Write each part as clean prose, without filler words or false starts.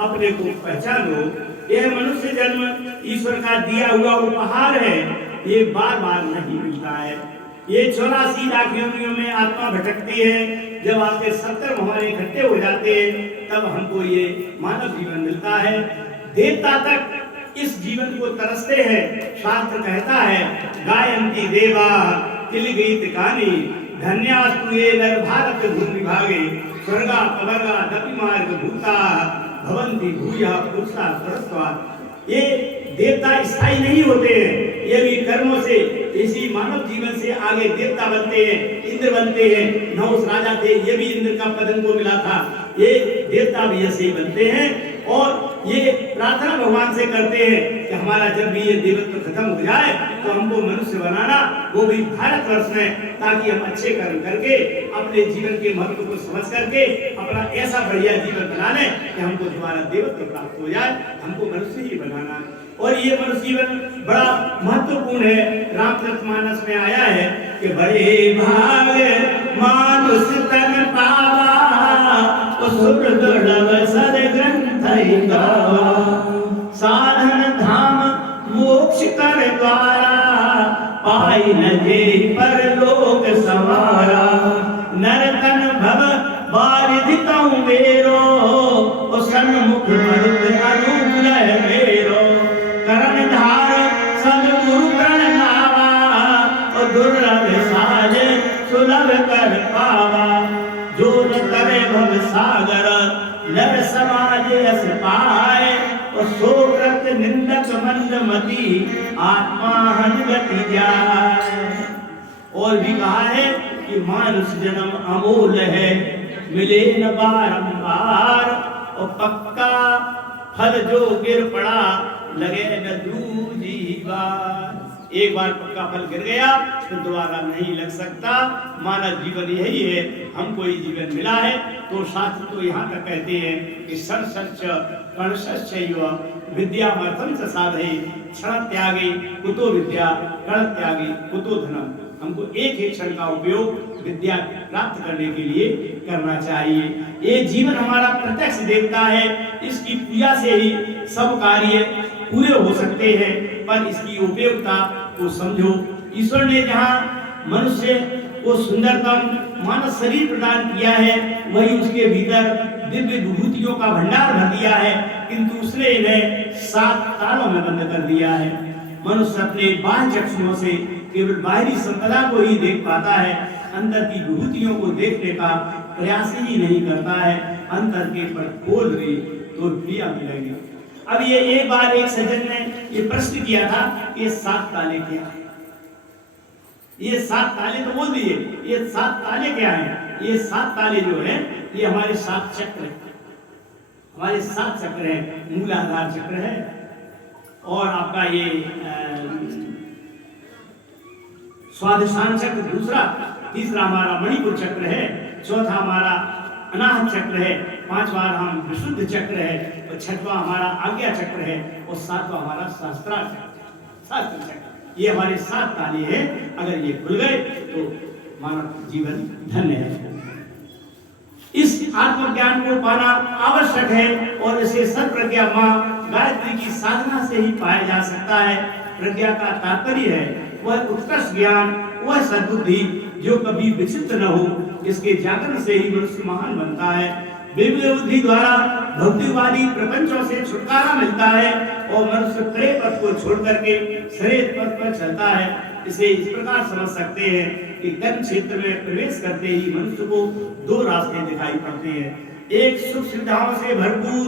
अपने को पहचानो। यह मनुष्य जन्म ईश्वर का दिया हुआ उपहार है, ये बार बार नहीं मिलता है। ये 84 लाख योनियों में आत्मा भटकती है। जब आपके 70 हमारे इकट्ठे हो जाते हैं तब हमको ये मानव जीवन मिलता है। देवता तक इस जीवन को तरसते हैं। शास्त्र कहता है गायंती देवा किल गीत कानी धन्यास्तु ये नर भारत भूमि भागे स्वर्गा पवर्गा दपि मार्ग भूता भवंती भूया पुरुषा सरस्वा। ये देवता स्थायी नहीं होते हैं, ये भी कर्मों से इसी मानव जीवन से आगे देवता बनते हैं, इंद्र बनते हैं। नहुष राजा थे, ये भी इंद्र का पद इनको मिला था। ये देवता भी ऐसे ही बनते हैं और ये प्रार्थना भगवान से करते हैं कि हमारा जब भी ये देवत्व खत्म हो जाए तो हमको मनुष्य बनाना, वो भी भारतवर्ष में, ताकि हम अच्छे कर्म करके अपने जीवन के महत्व को समझ करके अपना ऐसा बढ़िया जीवन बना लें कि हमको दोबारा देवत्व प्राप्त हो जाए। हमको मनुष्य ही बनाना और ये मनुष्य जीवन बड़ा महत्वपूर्ण है। रामचरितमानस में आया है कि बड़े भाग मानुष तन पावा सुर दुर्लभ सद ग्रंथ गावा साधन धाम मोक्ष कर द्वारा पाई न जे परलोक सवारा नरतन भव बारिधि कहूँ मेरो सन्मुख मरुत अनुग्रह मेरो करण धार सदगुरु प्रणनावा और दुर्लभ साज सुलभ कर पावा जो न करे भव सागर नर समाज यस पाए और सोकृत निंदक मंदमती आत्मा हनगति जाए। और भी कहा है कि मानुष जन्म अमूल्य है, मिले न बारंबार और पक्का फल जो गिर पड़ा लगे न दूजी बार। एक बार पक्का फल गिर गया तो दोबारा नहीं लग सकता। मानव जीवन यही है, हमको ये जीवन मिला है तो शास्त्र तो यहाँ तक कहते हैं कि सर्वसच्च कर्णश्चैव विद्यामर्थं च साधये क्षण त्यागे कुतो विद्या कर्ण त्यागे कुतो धनम। हमको एक ही क्षण का उपयोग विद्या प्राप्त करने के लिए करना चाहिए। ये जीवन हमारा प्रत्यक्ष देवता है, इसकी पूजा से ही सब कार्य पूरे हो सकते हैं, पर इसकी उपयोगिता को समझो। ईश्वर ने जहाँ मनुष्य को सुंदरतम मानव शरीर प्रदान किया है, वही उसके भीतर दिव्य विभूतियों का भंडार भर दिया है, किंतु उसने इन्हें 7 तालों में बंद कर दिया है। मनुष्य अपने बाह्य चक्षुओं से केवल बाहरी संपदा को ही देख पाता है, अंतर की विभूतियों को देखने का प्रयास ही नहीं करता है। अंतर के पर खोल गई तो क्रिया मिलेगी। अब ये एक बार एक सज्जन ने ये प्रश्न किया था, ये 7 ताले क्या है? ये 7 ताले तो बोल दिए, ये 7 ताले क्या है? ये 7 ताले जो है ये हमारे 7 चक्र है, हमारे 7 चक्र है। मूलाधार चक्र है और आपका ये स्वादिष्ठान चक्र दूसरा, तीसरा हमारा मणिपुर चक्र है, चौथा हमारा अनाहत चक्र है, 5वां हम विशुद्ध चक्र है और 6वां हमारा आज्ञा चक्र है और 7वां हमारा शास्त्र चक्र। ये हमारे 7 ताले हैं। अगर ये खुल गए तो मानव जीवन धन्य है। इस आत्मज्ञान को पाना आवश्यक है और इसे सत्प्रज्ञा मां गायत्री की साधना से ही पाया जा सकता है। प्रज्ञा का तात्पर्य है वह उत्कृष्ट ज्ञान, वह सद्बुद्धि जो कभी विचित्र न हो। इसके जागरण से ही मनुष्य महान बनता है। विवेक बुद्धि द्वारा भौतिकवादी प्रपंचों से छुटकारा मिलता है और मनुष्य प्रे पथ को छोड़ करके श्रेष्ठ पथ पर चलता है। इसे इस प्रकार समझ सकते हैं कि कर्म क्षेत्र में प्रवेश करते ही मनुष्य को 2 रास्ते दिखाई पड़ते हैं। एक सुख सुविधाओं से भरपूर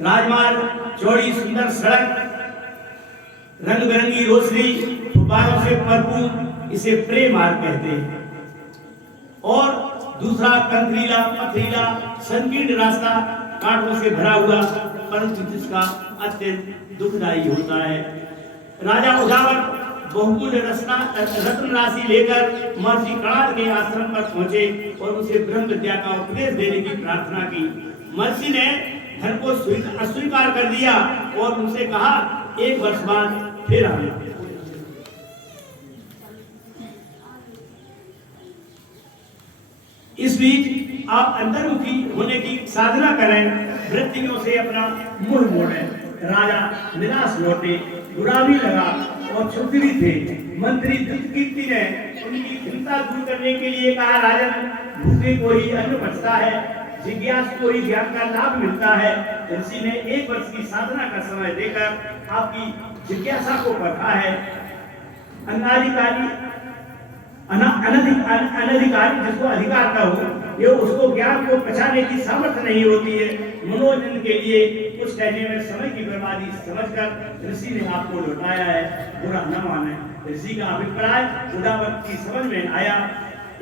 राजमार्ग, चौड़ी सुंदर सड़क, रंग बिरंगी रोशनी, फुब्बारों से भरपूर, इसे प्रेम मार्ग कहते हैं। और दूसरा कंकरीला पथरीला संकीर्ण रास्ता, कांटों से भरा हुआ, परंतु जिसका अत्यंत दुखदायी होता है। राजा उजावर बहुमूल्य रत्न राशि लेकर महर्षि कणाद के आश्रम पर पहुंचे और उसे ब्रह्म विद्या का उपदेश देने की प्रार्थना की। महर्षि ने धन को अस्वीकार कर दिया और उनसे कहा 1 वर्ष बाद फिर आना। इस बीच आप अंतर्मुखी होने की साधना करें, वृत्तियों से अपना मुंह मोड़े। राजा निराश लौटे, बुरा भी लगा और क्षुब्ध भी थे। मंत्री दुष्टकीर्ति ने उनकी चिंता दूर करने के लिए कहा, राजन, भूखे को ही अन्न बचता है, जिज्ञासु को ही ज्ञान का लाभ मिलता है। ऋषि ने 1 वर्ष की साधना का समय देकर आपकी जिज्ञासा को परखा है। अनधिकारी जिसको अधिकार न हो, ये उसको ज्ञान को पहचानने की सामर्थ्य नहीं होती है। मनोरंजन के लिए कुछ कहने में समय की बर्बादी समझकर ऋषि ने आपको लौटाया है, बुरा न माने। ऋषि का अभिप्राय उदावत की समझ में आया।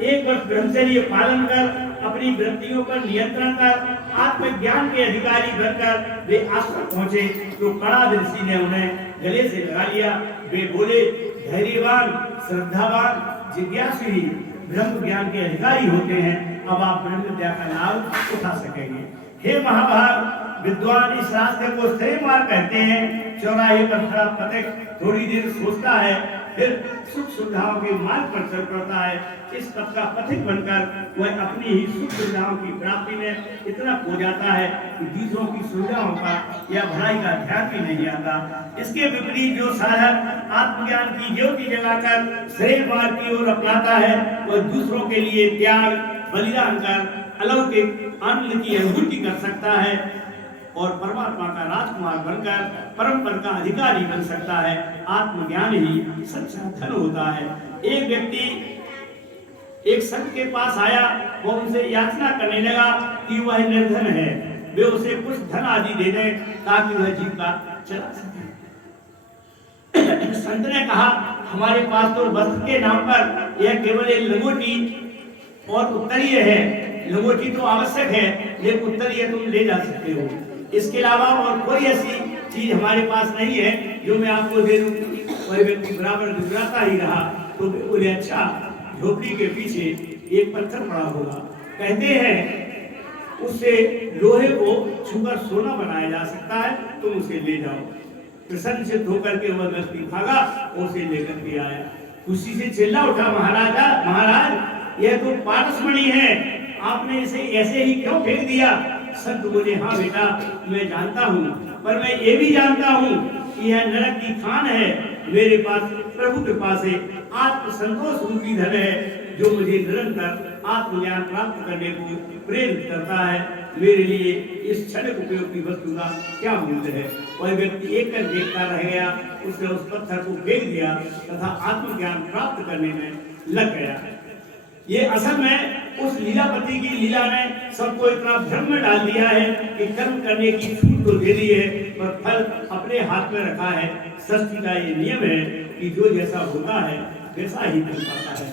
1 वर्ष ब्रह्मचर्य पालन कर, अपनी वृत्तियों पर नियंत्रण कर, आत्मज्ञान के अधिकारी बनकर वे आश्रम पहुंचे तो कड़ा ऋषि ने उन्हें गले से लगा लिया। वे बोले, धैर्यवान, श्रद्धावान, जिज्ञासु ही ब्रह्म ज्ञान के अधिकारी होते हैं। अब आप ब्रह्म विद्या का लाभ उठा सकेंगे। हे महाभाग विद्वान, इस रास्ते को श्रेय मार्ग कहते हैं। चौराहे पर खड़ा पथिक थोड़ी देर सोचता है, फिर सुख सुविधाओं के मार्ग पर चल पड़ता है। इस पथ का पथिक बनकर वह अपनी ही सुख सुविधाओं की प्राप्ति में इतना खो जाता है कि दूसरों की सुविधाओं का या भलाई का ध्यान भी नहीं आता। इसके विपरीत जो साधक आत्मज्ञान की ज्योति जगाकर श्रेय मार्ग की ओर अपनाता है, वह दूसरों के लिए त्याग बलिदान कर अलौकिक आनंद की अनुभूति कर सकता है और परमात्मा का राजकुमार बनकर परम पद का अधिकारी बन सकता है। आत्मज्ञान ही सच्चा धन होता है। एक व्यक्ति एक संत के पास आया, वो उनसे याचना करने लगा कि वह निर्धन है, वे उसे कुछ धन आदि दे दें ताकि वह जीविका चला सके। संत ने कहा, हमारे पास तो वस्त्र के नाम पर यह केवल एक लंगोटी और उत्तरीय है। लंगोटी तो आवश्यक है, लेकिन उत्तरीय तुम ले जा सकते हो। इसके अलावा और कोई ऐसी चीज हमारे पास नहीं है जो मैं आपको दे दूं। वह व्यक्ति बराबर गुजराता ही रहा तो बोले, अच्छा, झोपड़ी के पीछे एक पत्थर पड़ा होगा, कहते हैं उससे लोहे को छूकर सोना बनाया जा सकता है, तुम उसे ले जाओ। प्रसन्न से धोकर के वह व्यक्ति भागा, उसे लेकर के आया। खुशी से चिल्ला उठा, महाराज यह तो पारसमणि है, आपने इसे ऐसे ही क्यों फेंक दिया? संत बोले, हाँ बेटा, मैं जानता हूँ, पर मैं ये भी जानता हूँ कि यह नरक की खान है। मेरे पास प्रभु कृपा से आत्म संतोष रूपी धन है जो मुझे निरंतर आत्मज्ञान प्राप्त करने को प्रेरित करता है। मेरे लिए इस क्षण उपयोगी वस्तु का क्या मूल्य है? वह व्यक्ति एक कर देखता रह गया, उसने उस पत्थर को फेंक दिया तथा आत्मज्ञान प्राप्त करने में लग गया। ये असल में उस लीलापति की लीला ने सबको इतना भ्रम में डाल दिया है कि कर्म करने की छूट तो दे दी है, पर फल अपने हाथ में रखा है। सृष्टि का ये नियम है कि जो जैसा होता है वैसा ही मिल पाता है।